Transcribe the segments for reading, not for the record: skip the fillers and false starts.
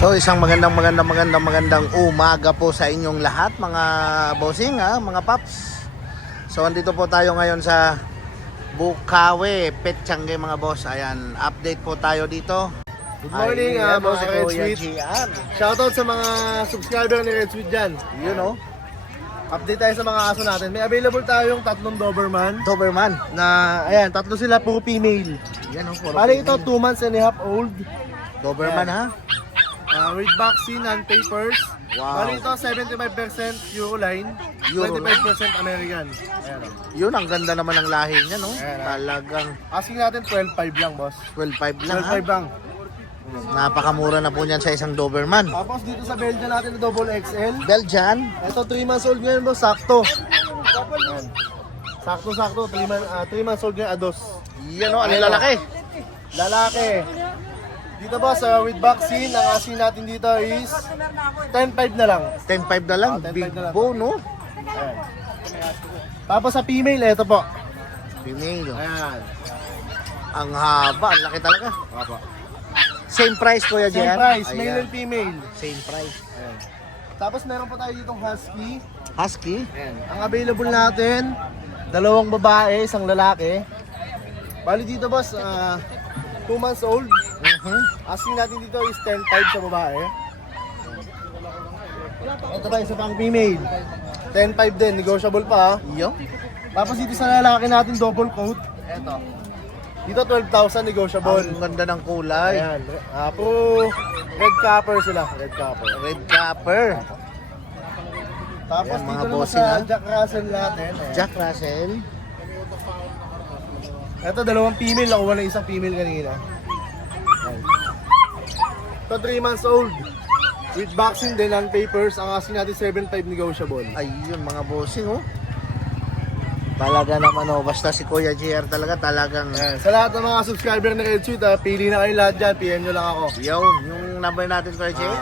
So isang magandang umaga po sa inyong lahat mga bossing, mga paps. So andito po tayo ngayon sa Bukawi, Petchange mga boss. Ayan, update po tayo dito. Good morning, mga Red Sweet. Shoutout sa mga subscriber ni Red Sweet dyan. You know, Update tayo sa mga aso natin. May available tayong tatlong Doberman. Doberman. Na, ayan, tatlo sila, puro female. Yan puro Bali ito, female. 2 months and a half old. Doberman Ayan. With vaccine and papers. Wow. Bali ito, 75% Euroline, Euroline. 25% American. Ayan. Yun, ang ganda naman ng lahi niya, no? Ayan. Talagang Asking natin 12.5 lang, boss. 12.5 lang 12.5 lang. Napakamura na po niyan sa isang Doberman. Tapos dito sa Belgian natin na double XL. Belgian. Ito 3 months old ngayon, boss. Sakto. Ayan. Sakto. 3 months old ngayon, ados. Yan ano lalaki. Lalaki. Dito boss, with vaccine, ang asking natin dito is 10.5 na lang. 10.5 na lang. 10.5 Big na lang. bone, no? Ayan. Tapos sa female, ito po. Female. Ayan. Ang haba, ang laki talaga. Opo. Same price, Kuya Same Jan? price, Ayan. male and female. Same price. Ayan. Tapos meron po tayo ditong husky. Husky? Ayan. Ang available natin, 2 babae, 1 lalaki. Bali dito boss, 2 months old. Asking natin dito is 10.5 sa babae. Ito ba isa pang female? 10.5 din, negotiable pa. Yo. Tapos dito sa lalaki natin double coat. Ito. Dito 12,000 negotiable. Ang ganda ng kulay. Ayan. Puro red copper sila. Red copper. Red Copper. Tapos Ayan, mga dito naman bossing, sa Jack Russell natin. Ayan. Jack Russell. Ito 2 female. Nakuha na 1 female kanina. Ayan. Ito 3 months old. With vaccine din and papers. Ang asking natin 7.5 negotiable. Ayun, mga bossing, oh. Talaga naman, oh. Basta si Kuya JR talagang... Ayan. Sa lahat ng mga subscriber ni Red Sweet, pili na kayo lahat dyan. PM nyo lang ako. Yun, yung number natin, Kuya JR.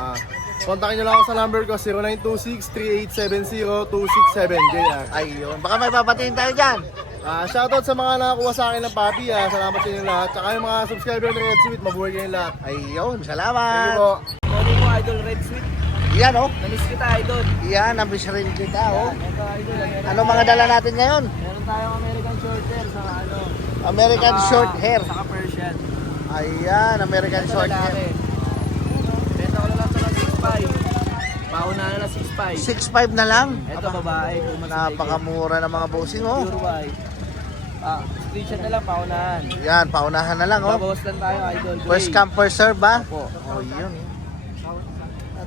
Kontakin nyo lang ako sa number ko, 0926-3870-267 JR. Ayun, baka may papatiin tayo dyan. Shoutout sa mga nakakuha sa akin ng papi. Salamat sa inyo lahat. Tsaka yung mga subscriber ni Red Sweet, mabuhay kayong lahat. Ayun, Thank you salamat. po. Morning mo, Idol Red Sweet. Yan, oh. Namiss kita, Idol. Yan, nabis rin kita, oh. Ito, Idol. Ano mga dala natin ngayon? Meron tayong American Shorthair sa American short hair. Saka Persian. Ayan, American Ito, short lalaki. hair. Benta ko na lang ito ng 6.5. Pauna na lang 6.5. 6.5 na lang. Ito, babae. Napakamura ng mga bossing, oh. Pure white. Screenshot na lang, paunahan. Yan, paunahan na lang, oh. Babawas lang tayo, Idol. Gray. First come, first serve, ba? Opo. Oh, yun.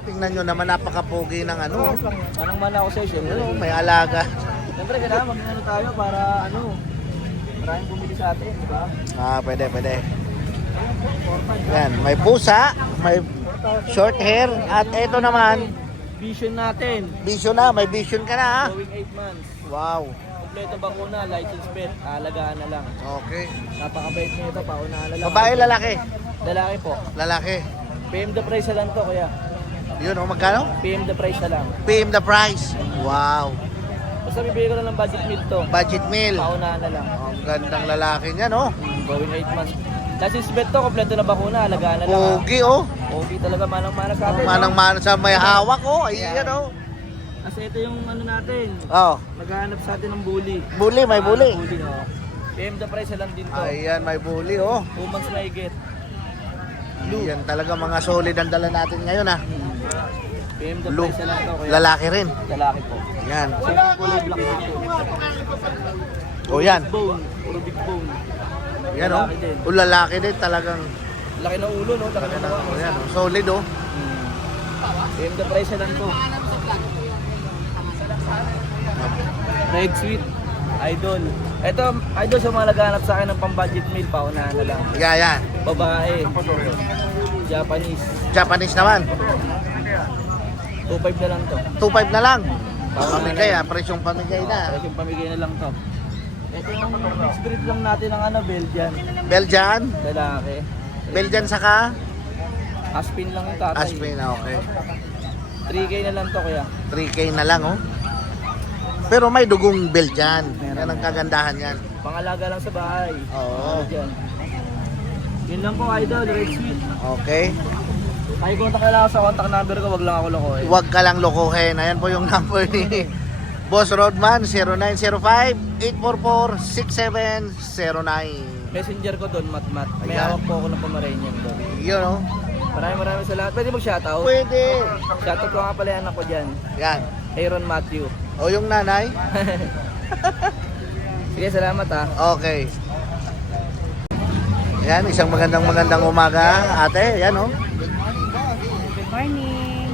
Tingnan nyo naman, napakapogi ng ano. Manang mana ako sa'yo, syempre. Ano, may alaga. Siyempre, kailangan mag-ano tayo para maraming bumili sa atin, di ba? Pwede. Yan, may pusa, may short hair, at ito naman, Vision natin. vision na, may vision ka na, ha? Going 8 months. Wow. Kompleto bakuna, license bet, alagaan na lang. Okay. Napakabait nito, paunahan na lang. Babae, lalaki? Lalaki po. Lalaki. PM the price na lang to, kuya. Yun, oh, magkano? PM the price na lang. PM the price. Wow. Basta bibigay ko na ng budget meal to. Budget meal. Paunahan na lang. Ang gandang lalaki niya, no? Going 8 months. License bet to, kompleto na bakuna, alagaan na lang. Pogi, oh. Okay talaga, manang-mana sa atin. Manang-mana sa may hawak, oh. Ayan, oh. Kasi ito yung ano natin, Oh, naghahanap sa atin ng bully. bully, may bully. Bully, oh. PM the price na lang din to. Ayan, may bully, oh. 2 months na higit. Yan talaga mga solid ang dala natin ngayon, ha. PM the Blue. price na lang to, kuya. Lalaki rin. Lalaki po. Yan. Simple kulay black natin. O yan. Bone, puro big bone. Yan, oh. Lalaki din. O lalaki din talagang. Laki ng ulo, no? Laki ng ulo. Yan, oh. Solid, oh. PM the price na lang to. Red Sweet. Idol. Ito, Idol, sa mga naghahanap sa akin ng pang-budget meal, paunahan na lang. Yan. Babae. Japanese. Japanese naman. 2.5 na lang to. 2.5 na lang. Pamigay, ha. Presyong pamigay na. Kaya yung pamigay na lang to. Ito yung mixed breed lang natin ng Belgian. Belgian. Lalaki. Belgian saka Aspin lang yung tatay. Aspin, okay. 3K na lang to, kaya. 3K na lang, oh. Pero may dugong Belgian. Yan ang kagandahan yan. Pangalaga lang sa bahay. Oo. Dyan. Yun lang po, Idol. Red Sweet. Okay. May contact ka lang ako sa contact number ko, wag lang ako lokohin. Huwag ka lang lokohin. Ayan po yung number ni Boss Rodman, 0905-844-6709. Messenger ko doon, Matmat. May Ayan. hawak po ako ng Pomeranian doon. Yun o. Maraming salamat. Pwede mag-shoutout? Pwede. Shoutout ko nga pala yung anak ko dyan. Yan. Aaron Matthew. O yung nanay? Sige, salamat ha. Okay. Yan, isang magandang umaga, ate. Yan o. Good morning.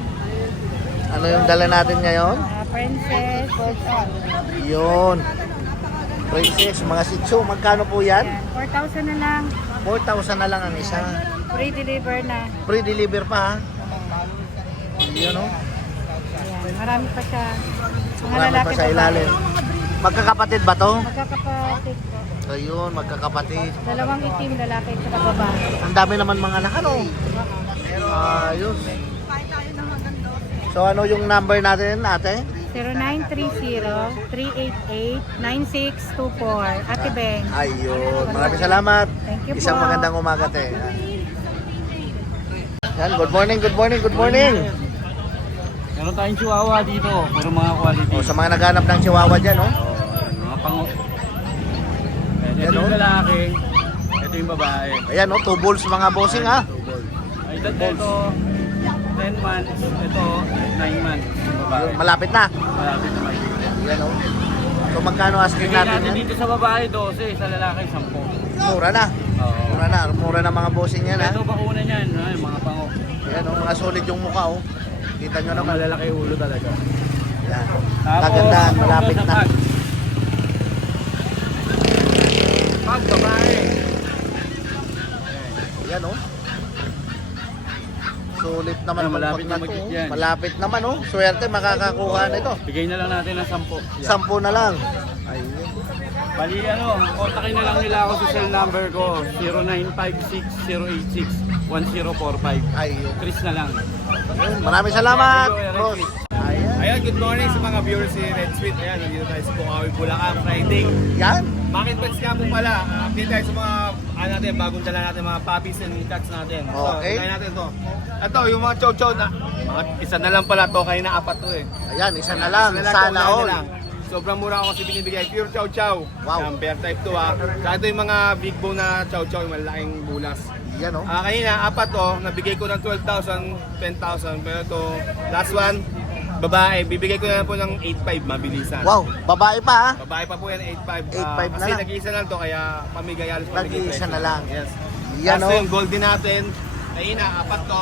Ano yung dala natin ngayon? Princess Gold On. Yun. Princess, mga sitso. Magkano po yan? 4,000 na lang. 4,000 na lang ang isa. Free deliver na. Free deliver pa ha? Yun o. Ayan, marami pa siya. Mga Marami lalaki pa sa babae. ilalim. Magkakapatid ba to? Magkakapatid ko. Ayun, magkakapatid. Dalawang itim lalaki at saka babae. Ang dami naman mga anak, ano? Ayos. So ano yung number natin, ate? 0930-388-9624. Ate Beng. Ayun. Maraming salamat. Thank you Isang po. magandang umaga, te. Yan, good morning, good morning, good morning. Meron tayong chihuahua dito, puro mga quality. O, sa mga naghanap ng chihuahua dyan, oh. Mga pango. Ito Yan, yung oh. lalaki, ito yung babae. Ayan, oh, 2 balls mga bossing, ha. Ito 10 months, ito 9 months. Yung babae. Malapit na. Malapit na kayo. Yan, oh. So, magkano asking Bigay natin natin yan? dito sa babae 12, sa lalaki 10. Mura na. Oo. Mura na. Mura na mga bossing yan, ha. Ito bakuna niyan, ay, mga pango. Yan, oh, mga solid yung mukha, oh. Kita nyo Mga naman. malalaki ulo talaga. Yan. Tapos, Kagandaan, malapit ito sa na. Pag babae. Yan, oh. Sulit naman. Ano, malapit pag na to, mag-hit oh. yan. Malapit naman, oh. Swerte makakakuha nito. Bigay na lang natin ng 10. 10 na lang. Ayun. Bali kontakin na lang nila ako sa cell number ko 0956-086-1045. Ayun. Chris na lang. Maraming salamat, boss. Ayan. Ayan, good morning sa mga viewers si Red Sweet. Ayan, nandito tayo sa Bukawi, Bulacan, Friday. Yan. Market pets nga po pala. Update tayo sa mga, natin, bagong dala natin, mga puppies and cats natin. Okay. So, natin to. Ito, yung mga chow-chow na, isa na lang pala to, kanina apat to eh. Ayan, isa na lang. Isa na lang, Sana chow all. na lang. Sobrang mura ako kasi binibigay. Pure chow-chow. Wow. Yan, bear type to ha. Saka ito yung mga big bone na chow-chow, yung malaking bulas. Yan, oh. Kanina, apat to, nabigay ko ng 12,000, 10,000. Pero ito, last one, babae, bibigay ko na lang po ng 8,500, mabilisan. Wow, babae pa, ha. Babae pa po yan, 8,500. 8,500 na Kasi lang. nag-iisa lang to, kaya pamigay alis pamigay Nag-iisa presyo. na lang. Yes. Yan, Tapos oh. yung golden natin, kanina, apat to,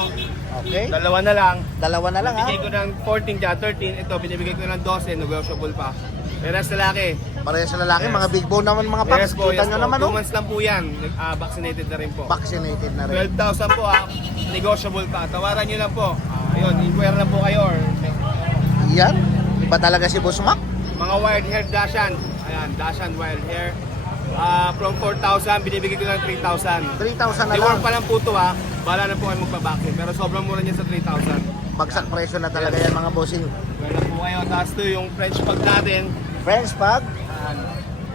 Okay. dalawa na lang. Dalawa na lang, ha. Bibigay ko ng 14 kaya 13. Ito, binibigay ko ng 12, negotiable pa. Pero sa lalaki, Parehas sa lalaki, Yes. mga big bone naman mga paps. yes po, Kita yes nyo po. naman, 2 oh. months lang po yan. Vaccinated na rin po. Vaccinated na rin. 12,000 po negotiable pa. Tawaran nyo lang po. Ayun, inquire lang po kayo or Yan. Iba talaga si Boss Mac. mga wild hair Dashan. Ayan, Dashan wild hair. From 4,000, binibigay ko ng 3,000. 3,000 na lang. Liwang pa lang po ito ha. Bahala na po kayo magpabaksin. Pero sobrang mura niya sa 3,000. Bagsak presyo na talaga yan, mga bossing. Wala po kayo. Tapos ito yung French pug natin. Friends, pag.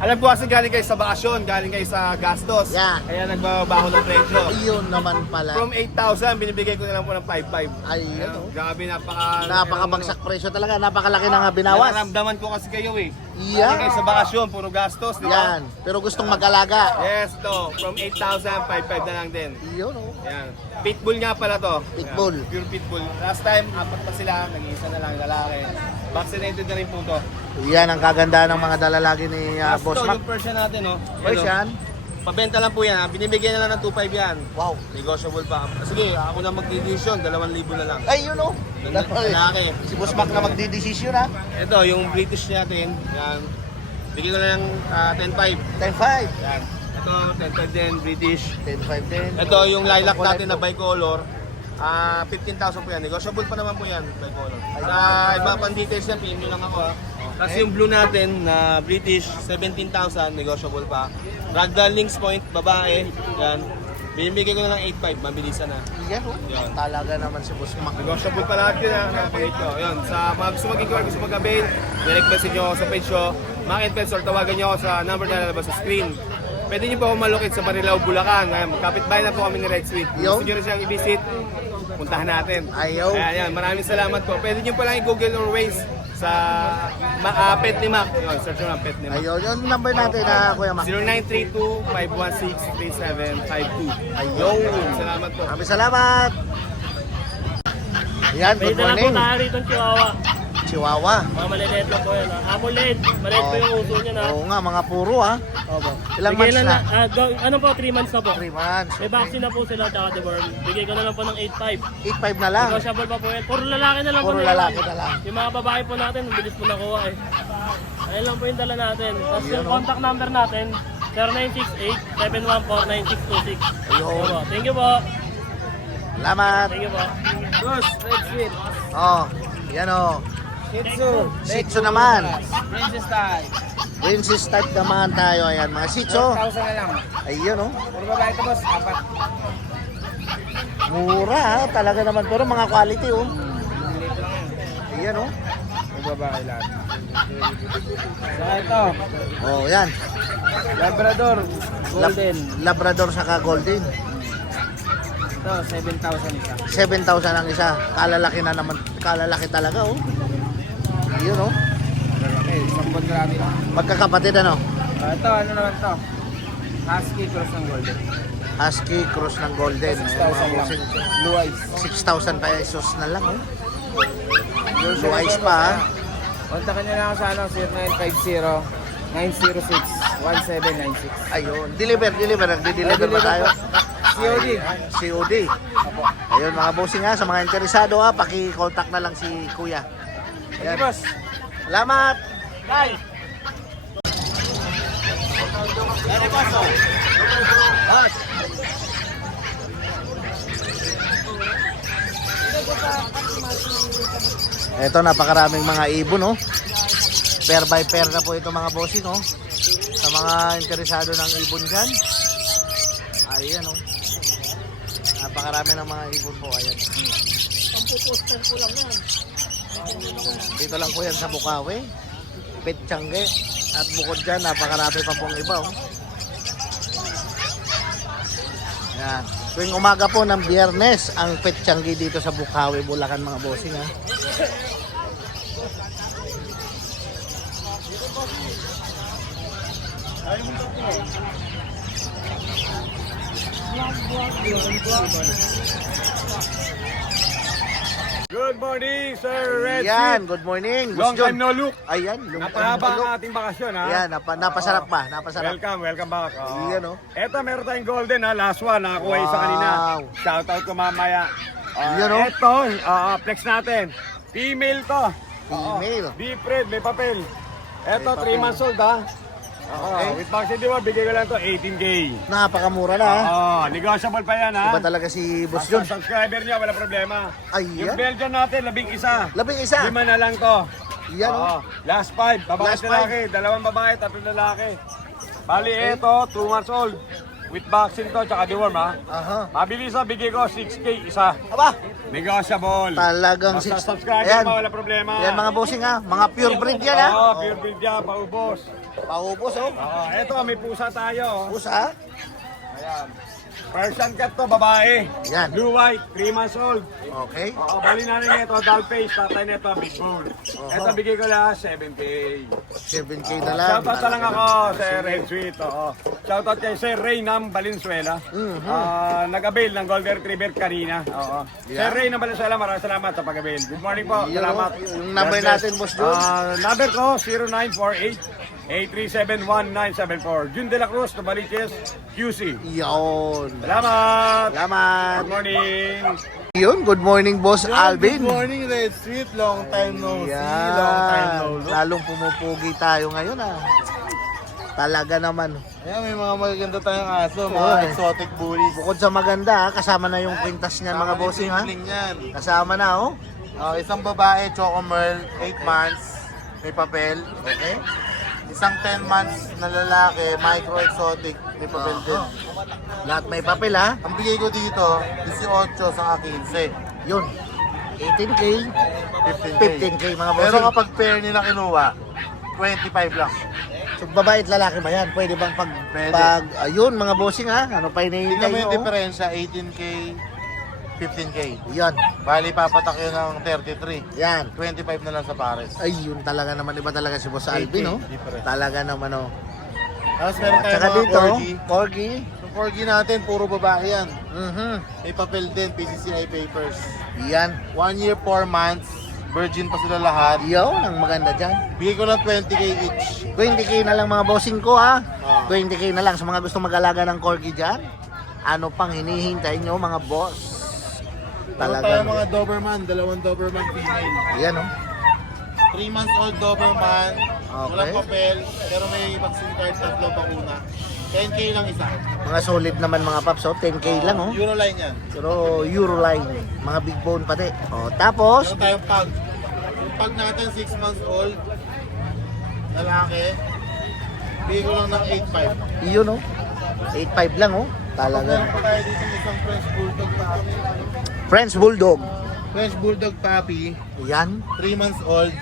Alam ko kasi galing kayo sa bakasyon, galing kayo sa gastos. Yeah. Kaya nagbabaho ng presyo. Ayun naman pala. From 8,000, binibigay ko na lang po ng 5,500. Ayun, oh. Grabe, Napakabagsak presyo talaga. Napakalaki na nga binawas. Nararamdaman ko kasi kayo eh. Yeah. Galing kayo sa bakasyon, puro gastos, di ba? Yan. Pero gustong mag-alaga. Yes, to. From 8,000, 5,500 na lang din. Yun, oh. Yan. Pitbull nga pala to. Pitbull. Yan, pure pitbull. Last time, apat pa sila. Nag-iisa na lang lalaki. Vaccinated na rin po to. Yan ang kagandahan ng mga dalalagi ni Tapos Boss to, Mac. yung Persian natin, no? Persian. Pabenta lang po yan. Binibigyan na lang ng 2,500 yan. Wow. Negotiable pa. Sige, ako na mag-decision. 2,000 na lang. Ay, yun, oh. Lalaki. Si Boss Mac na magdidesisyon, ha. Ito, yung British natin. Yan. Bigyan ko na lang 10,500. 10-5. Yan. Ito, 10,500 din, British. 10-5 din. Ito, yung lilac natin na bicolor. 15,000 po yan. Negotiable pa naman po yan, bicolor. Sa iba pang details yan, PM nyo lang ako ha. Tapos yung blue natin na British, 17,000, negotiable pa. Ragdoll Lynx Point, babae. Yan. Binibigay ko na lang 8,500, mabilisan na. Yan, oh. Yan. Talaga naman si Boss Mac. Negotiable pa lahat yun ha, napangit ko. Yun, sa mga gusto mag-inquire, gusto mag-avail, direct message nyo ako sa page ko. Market Pets or tawagan nyo ako sa number na lalabas sa screen. pwede niyo po ako malukit sa Marilao, Bulacan. Kapitbahay na po kami ni Red Sweet. Yo. Gusto niyo rin siyang i-visit, puntahan natin. Ayaw. Ayan, maraming salamat po. Pwede niyo pa lang i-google or Waze sa Pet ni Mac. Yun, search mo lang Pet ni Mac. Ayun, yung number natin na Kuya Mac. 0932-516-3752. Ayun. Salamat po. Maraming salamat. Yan, good May dala po morning. tayo rito ng Chihuahua. Chihuahua. Mga maliliit lang po yan. Amulid. Maliit po yung uso niya na. Oo nga, mga puro ha. Opo. Ilang Bigay months lang na? ano po, 3 months na po. 3 months. May vaccine na po sila tsaka deworm. Bigay ko na lang po ng 8.5. 8.5 na lang. Negotiable pa po yan. Puro lalaki na lang po. Puro na lalaki yan. na lang. Yung mga babae po natin, ang bilis po nakuha eh. Ayun lang po yung dala natin. Tapos Ayun, yung oh. contact number natin, 0968-714-9626. Ayun. Thank you po. Salamat. Thank you po. Boss, Red Sweet. Oh, yan oh. Shih Tzu. Shih Tzu naman. Princess Style. Princess type naman tayo. Ayan, mga Shih Tzu. 1,000 na lang. Ayun oh. Puro babae ito, boss. 4. Mura ha. Talaga naman. Pero mga quality oh. Dito lang yan. Ayan oh. Puro babae lahat. Saka ito, Oh, yan. Labrador. Golden. Labrador saka golden. Ito, 7,000 isa. 7,000 ang isa. Kalalaki na naman. Kalalaki talaga oh. Ayun oh. Okay, isang buwan grabe lang. Magkakapatid ano? Ito, ano naman to? Husky cross ng golden. Husky cross ng golden. Ayan, 6,000 mga lang. bossing. Blue eyes. 6,000 pesos na lang oh. Blue eyes pa ha. Kontakin nyo lang ako sa ano, 0950-906-1796. Ayun. Deliver. Nagdi-deliver ba tayo? COD. COD. Ayun mga bossing ha. Sa mga interesado ha, paki-contact na lang si Kuya. Hey, boss. Salamat! Bye! Boss! Ito, napakaraming mga ibon, oh. Pair by pair na po ito mga bossing, oh. Sa mga interesado ng ibon dyan. Ayan, oh. Napakarami ng mga ibon po, ayan. Pampuposter ko lang yan. Dito lang po yan sa Bukawi, Petchange. At bukod dyan, napakarami pa pong iba, oh. Ayan. Tuwing umaga po ng Biyernes, ang Petchange dito sa Bukawi, Bulacan mga bossing, ha. Good morning, Sir Red Yan, Sweet. good morning. Long Boss John. time no look. Ayan, long time Napahaba no ang look. ating bakasyon, ha? Yan, napasarap pa, napasarap. Welcome back. Oo. Yan, oh. Eto, meron tayong golden, ha? Last one, nakakuha isa kanina. Wow. Shoutout ko mamaya. Yan, oh. Eto, flex natin. Female to. Female. Deep red, may papel. Eto, May papel. 3 months old, ha? Okay. With vaccine, di ba? Bigay ko lang to 18K. Napakamura na, ha. Negotiable pa yan, ha? Iba talaga si Boss John. Basta subscriber niya, wala problema. Ayan. Yung Belgian natin, 11. Labing isa. 5 na lang to. Yan, oh. Last 5, babae Last at lalaki, 2 babae, 3 lalaki. Bali ito, 2 months old. With vaccine to, tsaka deworm, ha. Aha. Mabilis na, bigay ko 6K isa. Aba, Negotiable. talagang Basta six. subscriber Ayan. mo, wala problema. Yan mga bossing, ha. Mga pure breed yan, ha. Oo, pure breed yan, paubos. Paubos, oh. Eto, may pusa tayo. oh. Pusa, ha. Ayan. Persian cat to, babae. Yan. Blue white, 3 months old. Okay. Oo, bali na rin ito, doll face, tatay nito, big bull. Ito, bigay ko lang 7K. 7K na lang. Shoutout na lang ako, Sir Red Sweet. Oo. Shoutout kay Sir Ray ng Valenzuela. Nag-avail ng Golden Retriever kanina. Oo. Yeah. Sir Ray ng Valenzuela, maraming salamat sa pag-avail. Good morning po. Yun, Salamat. oh. Yung number God bless. natin, Boss Jun. Number ko, 0948-837-1974. Jun De La Cruz, Novaliches, QC. Yun. Salamat. Salamat. Good morning. Yun, good morning, Boss Alvin. Good morning, Red Sweet. Long time no see. Yan. Long time no look. Lalong pumupugi tayo ngayon, ha. Talaga naman. Ayan, may mga magaganda tayong aso, mga Oy. exotic bullies. Bukod sa maganda, ha, kasama na yung kwintas niyan, mga bossing, ha. Sibling yan. Kasama na, oh. Isang babae, Choco Merl, 8 months, may papel. Okay. Isang 10 months na lalaki, micro exotic, may papel din. Lahat may papel, ha. Ang bigay ko dito, 18 sa 15. Yun. 18K, 15K. 15K, mga bossing. Pero kapag pair nila kinuha, 25 lang. So, babae at lalaki ba yan? Pwede bang Pwede. ayun mga bossing ha? Ano pa Tingnan hinihintay mo yung nyo? diferensya, 18K, 15K. Yan, Bali, papatak yun ng 33. yan. 25 na lang sa pares. Ay, yun talaga naman. Iba talaga si Boss Alvin, no? Different. Talaga naman, no? Tapos meron tayo Tsaka mga dito, corgi. corgi. Yung corgi natin, puro babae yan. Mhm. May papel din, PCCI papers. Yan. 1 year, 4 months. Virgin pa sila lahat. Yo, ang maganda dyan. Bigay ko lang 20K each. 20K na lang mga bossing ko, ha? Ah. 20K na lang sa mga gusto mag-alaga ng corgi dyan. Ano pang hinihintay nyo, mga boss? Meron tayo mga Doberman, 2 Doberman female. Yan, no? 3 months old Doberman. Okay. Walang papel, pero may vaccine card, 3 bakuna. 10K lang isa. Mga solid naman mga paps, oh. 10K lang, oh. Euroline yan. Pero Euroline, mga big bone pati. Oh, tapos, Meron tayong pug. Yung pug natin, 6 months old. Lalaki. Bigay ko lang ng 8.5. yun, oh. 8.5 lang, oh. Meron Talaga. pa tayo dito isang French Bulldog Puppy. French Bulldog. French Bulldog Puppy, Yan. 3 months old.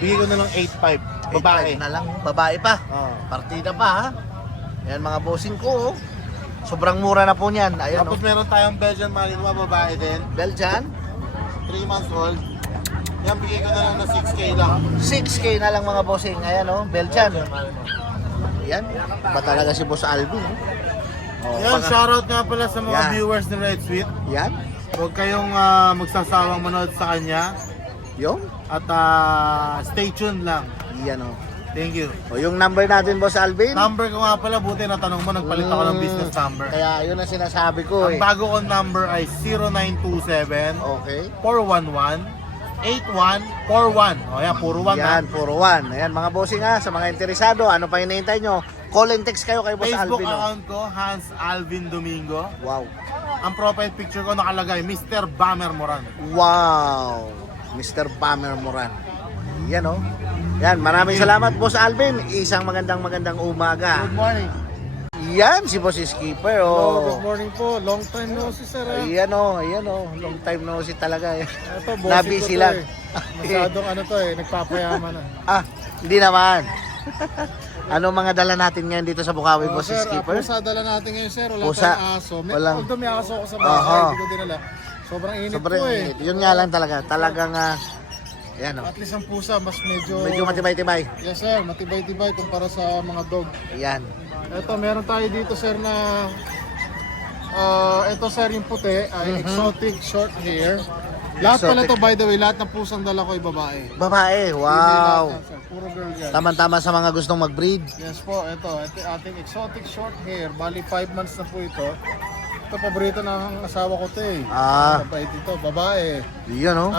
Bigay ko na lang 8.5. Babae. 8.5 na lang. Babae pa. Oh. Partida pa, ha? Yan mga bossing ko, oh. Sobrang mura na po niyan. Ayan, Tapos oh. meron tayong Belgian Malinois, babae din. Belgian. 3 months old. Yan, bigay ko na lang na 6K lang. 6K na lang mga bossing. Ayan, oh. Belgian. Malinois. Yan. Ba talaga si Boss Alvin, oh. Oh, Yan, baka- shoutout nga pala sa mga Yan. viewers ni Red Sweet. Yan. Huwag kayong magsasawang manood sa kanya. Yung. At stay tuned lang. Yan, oh. Thank you. O yung number natin, Boss Alvin. Number ko nga pala, buti na tanong mo, nagpalit ako ng business number. Kaya yun ang sinasabi ko, Ang eh. bago kong number ay 0927 Okay. 411 8141. O yan, puro 1 Yan, puro 1. Ayan, mga bossing ha, sa mga interesado, ano pa hinihintay nyo? Call and text kayo kay Boss Facebook Alvin. Oh. account ko, Hans Alvin Domingo. Wow. Ang profile picture ko nakalagay, Mr. Bamer Moran. Wow. Mr. Bamer Moran. Yan, oh. Yan, maraming salamat, Boss Alvin. Isang magandang umaga. Good morning. Yan, si Boss Skipper, Hello, oh. good morning po. Long time no see, sir. Ayan, oh. Ayan, oh. Long time no see talaga, eh. Ito, Nabisi lang. Masyadong nagpapayaman na. Ah, hindi naman. Ano mga dala natin ngayon dito sa Bukawi, Boss Skipper? Pusa dala natin ngayon, sir. Wala Pusa. tayong aso. Walang- Although may aso ako sa Aha. bahay, hindi ko dinala. Sobrang init Sobrang po eh. init. Yun nga lang talaga. Talagang, ayan, oh. At least ang pusa, mas medyo... Medyo matibay-tibay. Yes, sir. Matibay-tibay kumpara sa mga dog. Ayan. Ito, meron tayo dito, sir, na... ito, sir, yung puti ay exotic short hair. Lahat pala Exotic. to, by the way, lahat ng pusang dala ko ay babae. Babae, Hindi wow. lahat yan, sir. Puro girl yan. Tama-tama sa mga gustong mag-breed. Yes po, ito ating exotic short hair. Bali 5 months na po ito. Ito, paborito ng asawa ko to eh. Ah. Mabait ito, babae. Yun, oh.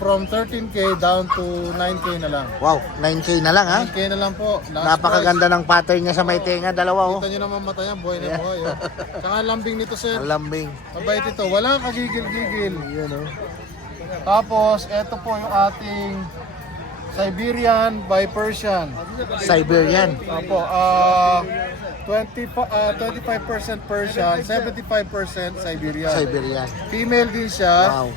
From 13K down to 9K na lang. Wow, 9K na lang, ha? 9K na lang po. Last Napakaganda ng pattern niya sa may tenga, dalawa, oh. price. Kita nyo naman mata niya, buhay na buhay. Oh. Tsaka lambing nito, sir. Ang lambing. Mabait ito, walang kagigil-gigil. Yun, oh. Tapos, ito po yung ating Siberian by Persian. Siberian. Opo, 25% Persian, 75% Siberian. Siberian. Female din siya, Wow.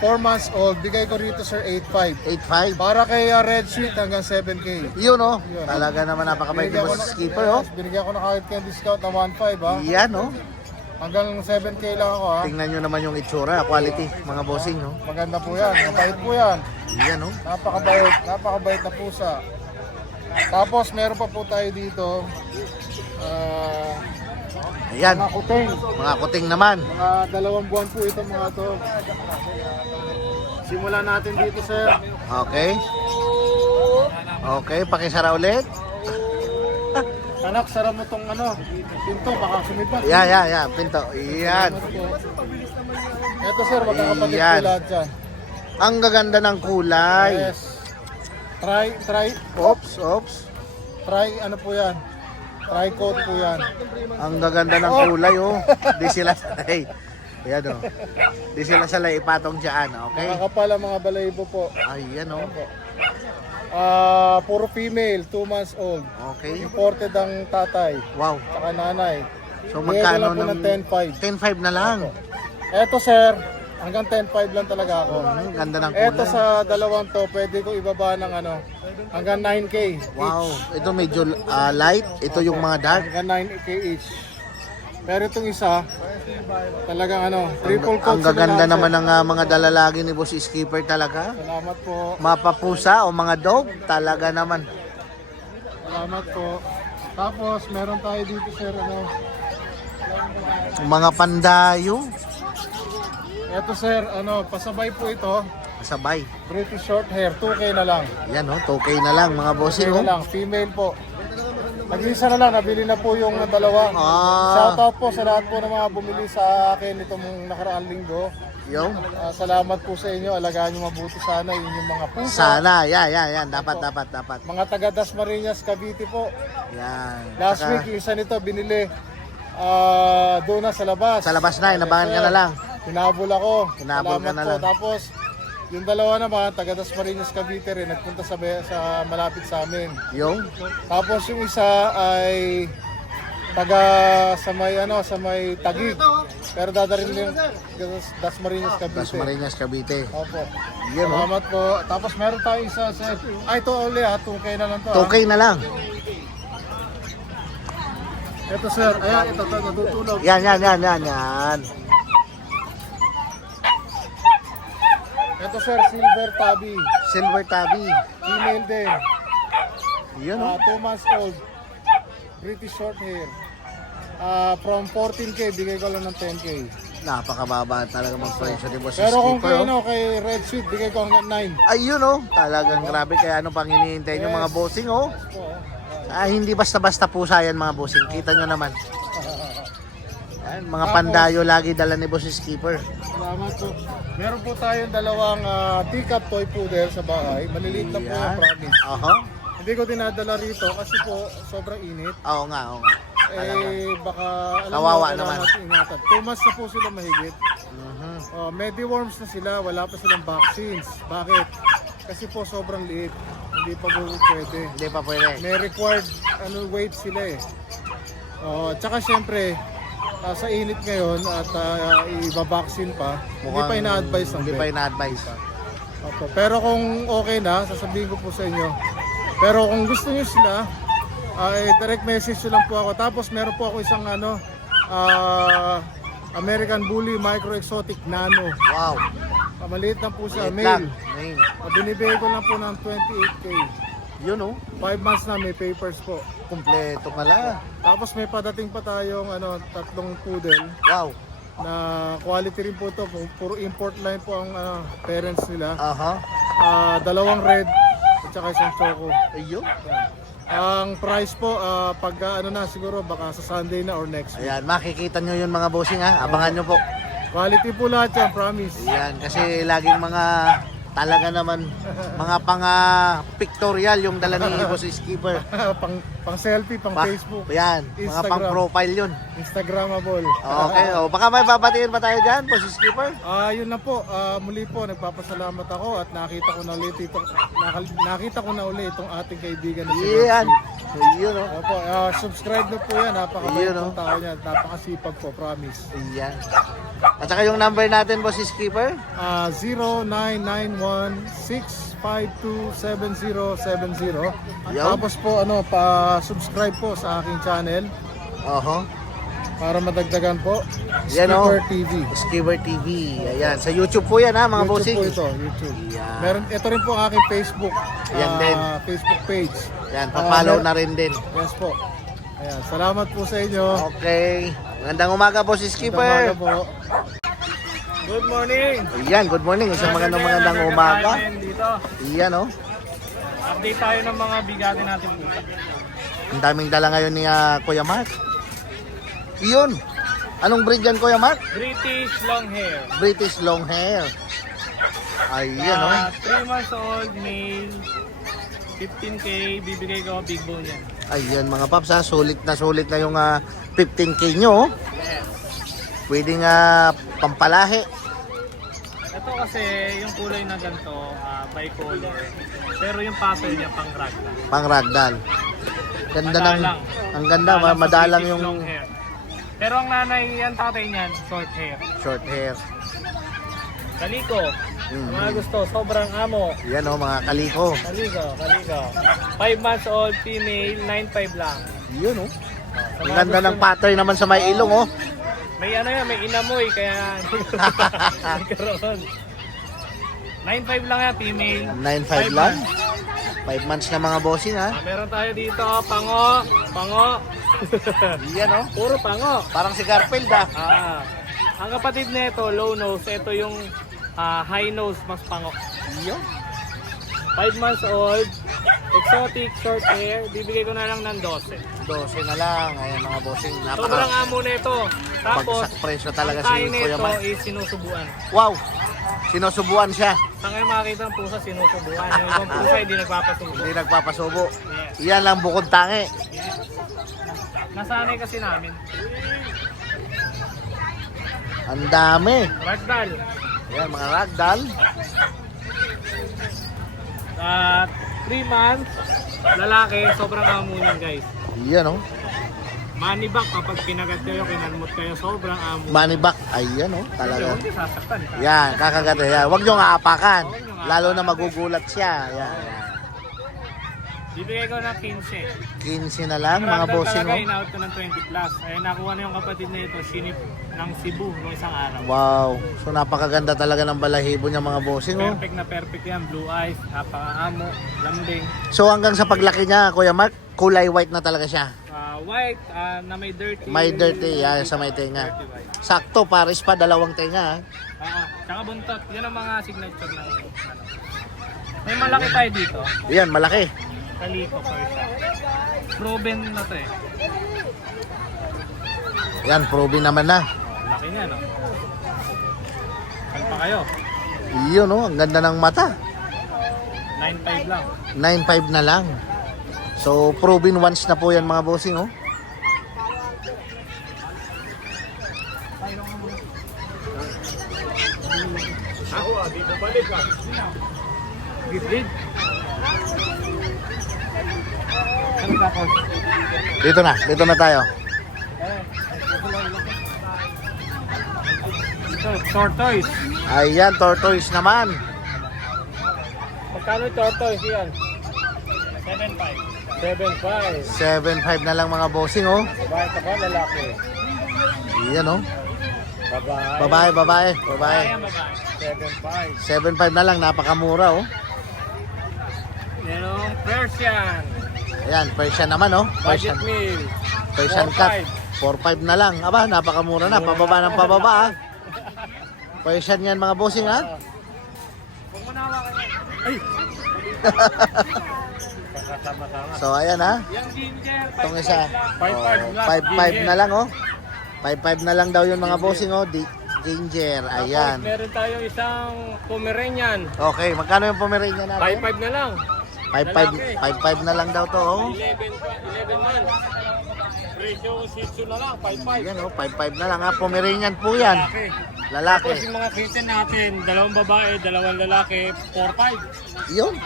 4 months old. Bigay ko rito, sir, 8.5. 8.5. Para kay Red Sweet hanggang 7K. Yun, oh. Yun. Talaga naman napakabait ni Binigyan ko Boss Skipper, oh. Binigyan ko na kahit kayo discount na 1.5, ha. Yan, oh. Hanggang 7K lang ako, ha. Tingnan nyo naman yung itsura, quality, mga bossing, oh. Maganda po yan. Mabait po yan. Yan, oh. Napakabait na pusa. Tapos meron pa po tayo dito. Ayan, Mga kuting. mga kuting naman. Mga 2 buwan po ito mga to. Simulan natin dito, sir. Okay. Okay, pakisara ulit. Anak, sara mo tong pinto, baka sumipat. Yeah, pinto. Yan. Ito, sir, magkakapatid Yan. po lahat dyan. Ang gaganda ng kulay. Yes. Try, ano po yan? Try coat po yan. Ang gaganda ng kulay, oh. Di sila salay. Ayan, oh. Di sila salay ipatong dyan, okay? Makakapal ang mga balayibo po. Ayan, oh. Puro female, 2 months old. Okay. Imported ang tatay, Wow. tsaka nanay. So, Bigay ko magkano lang po ng 10.5. 10.5 na lang. Eto, sir, Hanggang 10.5 lang talaga ako. Ganda ng Eto kulay. sa dalawang to, pwede ko ibaba ng hanggang 9K. Wow, ito medyo light. Ito yung mga dark. Hanggang 9K each. Pero itong isa, talagang triple Ang coat. gaganda sila naman ng mga dalalagi ni Boss Skipper talaga. Salamat po. Mapapusa o mga dog, talaga naman. Salamat po. Tapos, meron tayo dito, sir, Mga pandayo, Ito, sir, pasabay po ito. sabay. British short hair, 2K na lang. Yan 2K na lang mga 2K bossing. na lang, female po. Nag-isa na lang, nabili na po yung dalawa. Ah. Shoutout po sa lahat po ng mga bumili sa akin itong nakaraang linggo. Yung Salamat po sa inyo, alagaan nyo mabuti sana yun yung mga pusa. sana, yan. Dapat. Mga taga Dasmariñas, Cavite po. Yan. Last Saka, week, yung isa nito binili doon na sa labas. sa labas na, inabangan ka na lang. Hinabol ako. Hinabol ka Salamat na po. lang. Tapos, yung dalawa naman, taga Dasmariñas, Cavite rin, nagpunta sa malapit sa amin. Yung Tapos yung isa ay taga sa may Taguig. Pero dadarin din Dasmariñas, Cavite. Dasmariñas, Cavite. Opo. Yan, Salamat po. Tapos meron tayo isa sa ito uli 2K na lang to. 2K na lang. Ito sir, ayan ito natutulog. Yan. Ito sir, silver tabby. Silver tabby. Female din. Yan 2 months old. British short hair. From 14K, bigay ko lang ng 10K. Napakababa talaga mag-presyo ni Boss Pero kung Skipper. kay Red Sweet, bigay ko hanggang 9. Ayun talagang grabe. Kaya ano pang hinihintay nyo mga bossing Po. hindi basta-basta pusa yan mga bossing. Kita nyo naman. Yan, mga pandayo lagi dala ni Boss Skipper. Salamat po. Meron po tayong dalawang teacup toy poodle sa bahay. Maliliit lang po yung promise. Oho. Hindi ko dinadala rito kasi po sobrang init. Oo nga. Baka Kawawa kailangan naman. natin ingatan. 2 months na po sila mahigit. Mhm. Mediworms na sila, wala pa silang vaccines. Bakit? Kasi po sobrang liit. Hindi pa po pwede. Hindi pa pwede. May required weight sila eh. Tsaka syempre, sa init ngayon at iba-vaccine pa, hindi pa ina-advise ng Hindi vet. pa ina-advise. Opo. Pero kung okay na, sasabihin ko po sa inyo. Pero kung gusto niyo sila, direct message nyo lang po ako. Tapos meron po ako isang American Bully Micro Exotic Nano. Wow. Maliit lang po siya, Liit lang. male. Male. Binibigay ko lang po ng 28K. Yun 5 months na, may papers po. Kompleto pala. Tapos may padating pa tayong 3 poodle Wow. na quality rin po to. Puro import line po ang parents nila. Aha. 2 red at saka isang choco. Ayun. Ang price po, pag siguro baka sa Sunday na or next week. Ayan, makikita nyo yun mga bossing Abangan nyo po. Quality po lahat yan, promise. Ayan, kasi laging mga talaga naman mga pictorial yung dala ni Boss Skipper. pang selfie, pang Facebook, Yan, mga Instagram. pang profile yun. Instagramable. Okay, baka may babatiin pa tayo dyan, Boss Skipper. Yun na po, muli po nagpapasalamat ako at nakita ko na ulit itong ating kaibigan na si Yan. Roxy. Yun Opo, subscribe na po yan, napakabait Yun, ng tao niya, napakasipag po, promise. Ayan. At saka yung number natin, Boss Skipper. 0991-652-7070. Yo. Tapos po pa-subscribe po sa aking channel Oho. para madagdagan po. Yan, Skipper TV. Skipper TV. Ayan, sa YouTube po yan mga YouTube bossing. po ito, YouTube. Yan. Ito rin po ang aking Facebook. Yan din. Facebook page. Yan, pa-follow na rin din. Yes po. Ayan, salamat po sa inyo. Okay. Magandang umaga, Boss Skipper. Umaga po. Good morning! Ayan, good morning. Isang magandang umaga. Dito. Ayan, Update tayo ng mga bigati natin po. Ang daming dala ngayon ni Kuya Mark. Iyon. Anong breed yan, Kuya Mark? British long hair. British long hair. Ayan, 3 months old, male. 15K, bibigay ko big bone yan. Ayan, mga paps, sulit na yung 15K nyo. Pwedeng pampalahi. Ito kasi yung kulay na ganito, bicolor. Pero yung pattern niya pang ragdoll. Pang ragdoll. Ganda ng, Madalang. ang ganda, Madalang sa madalang British yung long hair. Pero ang nanay yan, tatay niyan, short hair. short hair. Kaliko. Mhm. Mga gusto, sobrang amo. Yan o, mga kaliko. Kaliko. 5 months old, female, 9.5 lang. Yun o. Sa Ang mga ganda gusto ng pattern naman sa may ilong oh. May ano yan, may inamoy, kaya nagkaroon. 9.5 lang yan, female. 9.5 lang. 5 months na mga bossing ha. Meron tayo dito, pango. Yan oh. Puro pango. Parang si Garfield ah. Ang kapatid nito, low nose. Ito yung high nose, mas pango. Yun. 5 months old, exotic, short hair. Bibigay ko na lang ng 12. 12 na lang. Ayan mga bossing. Sobrang Napaka amo nito. Tapos, bagsak presyo talaga ang si kain Kuya nito Mark. is sinusubuan. Wow. Sinusubuan siya. Sa ngayon makikita ng pusa, sinusubuan. Yung ibang pusa hindi nagpapasubo. Hindi nagpapasubo. Yes. Yan lang bukod tangi. Nasanay kasi namin. Ang dami. Ragdoll. Ayan mga ragdoll. 3 months, lalaki, sobrang amo niyan guys. Yan oh. Money back kapag pinagat kayo, kinalmot kayo, sobrang amo. Money back. Ayan oh. Talaga. Hindi sasaktan. Yan, kakagat yan. Huwag nyo nga apakan. Lalo na magugulat siya. Yan. Bibigay ko ng 15. 15 na lang mga Ragdoll bossing talaga, oh. in-out ko ng 20 plus. Ay nakuha na yung kapatid na ito, sinip ng Cebu noong isang araw. Wow. So napakaganda talaga ng balahibo niya mga bossing oh. Perfect na perfect yan, blue eyes, napaka-amo, lambing. So hanggang sa paglaki niya, Kuya Mark, kulay white na talaga siya. White na may dirty. May dirty yan sa may tenga. Dirty white. Sakto, pares pa, dalawang tenga. Tsaka buntot. Yan ang mga signature ng ano. May malaki tayo dito. Yan, malaki. Kaliko Persia. Proven na to eh. Yan, proven naman na. Laki niya no. Saan pa kayo? Yun oh, ang ganda ng mata. 9.5 lang. 9.5 na lang. So, proven once na po yan mga bossing oh. Dito balik ka. Gitid. Ano ba ako? Dito na tayo. Ito, tortoise. Ayan, tortoise naman. Magkano yung tortoise yan? 7.5. 7.5. 7.5 na lang mga bossing oh. Babae ka ba, lalaki? Yan oh. Babae. Babae. Ayan, babae. 7.5. 7.5 na lang, napakamura oh. Merong Persian. Ayan, Persian naman oh. Budget meal. Persian cut. 4.5 na lang. Aba, napakamura na. Pababa ng pababa ah. Persian yan mga bossing ha. Huwag mo nawakan yan. Ay! Kasama-sama. So ayan ha. Yung ginger, Itong isa. 5.5 lang. 5.5 na lang oh. 5.5 na lang daw yun mga bossing oh. Ginger. Ayan. Tapos meron tayo isang Pomeranian. Okay, magkano yung Pomeranian natin? 5.5 na lang. 5.5 na lang daw to oh. 11 months. Presyo Shih Tzu na lang, 5.5. Ayan oh, 5.5 na lang ha. Pomeranian po yan. Lalaki. Tapos yung mga kitten natin, 2 babae, 2 lalaki, 4.5. Yun.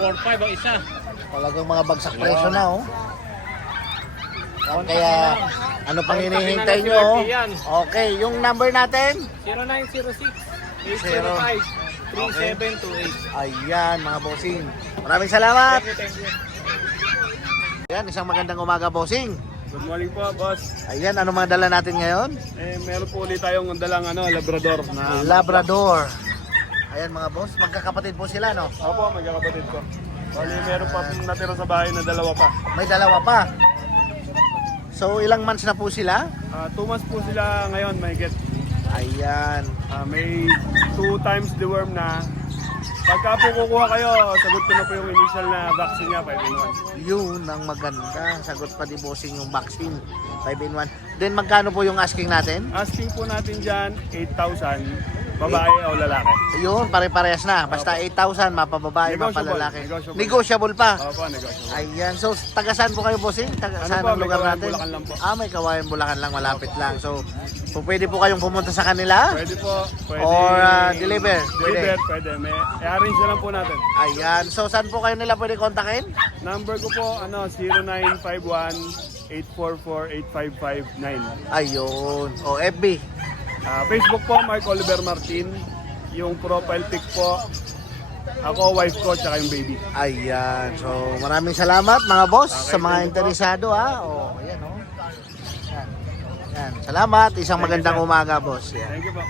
4.5 ang isa. Talagang mga bagsak presyo na oh. Kaya ano pang hinihintay nyo oh. Okay, yung number natin? 0906-805-3728. Ayan mga bossing. Maraming salamat. Thank you. Ayan, isang magandang umaga bossing. Good morning po, boss. Ayan, ano mga dala natin ngayon? Meron po ulit tayong dalang Labrador na... Labrador. Ayan mga boss, magkakapatid po sila no? Opo, magkakapatid ko. Bali, meron pa natira sa bahay na 2 pa. May dalawa pa. So ilang months na po sila? 2 months po sila ngayon, may get. Ayan. May 2 times deworm na. Pagka po kukuha kayo, sagot ko na po yung initial na vaccine niya, 5-in-1. Yun ang maganda. Sagot pa di bossing yung vaccine. 5-in-1. Then magkano po yung asking natin? Asking po natin dyan, 8,000, babae o lalaki. Yun, pare-parehas na. Basta 8,000, mapababae, Negotiable, mapalalaki. negotiable. Negotiable pa. Opo, negotiable. Ayan. So, taga saan po kayo, bossing? Taga saan po, ang may lugar Kawayan, natin? Bulacan lang po. May Kawayan, Bulacan lang. Malapit lang. So, pwede po kayong pumunta sa kanila? Pwede po, pwede. Or deliver? Deliver, pwede. May i-arrange na lang po natin. Ayan. So, saan po kayo nila pwede kontakin? Number ko po, 0951-844-8559. Ayun. O, FB. Facebook po, Mark Oliver Martin. Yung profile pic po, ako, wife ko, tsaka yung baby. Ayan. So, maraming salamat mga boss sa mga interesado ha. Oh, ayan oh. Yan. Yan. Salamat. Isang magandang umaga, boss. Yan. Thank you po.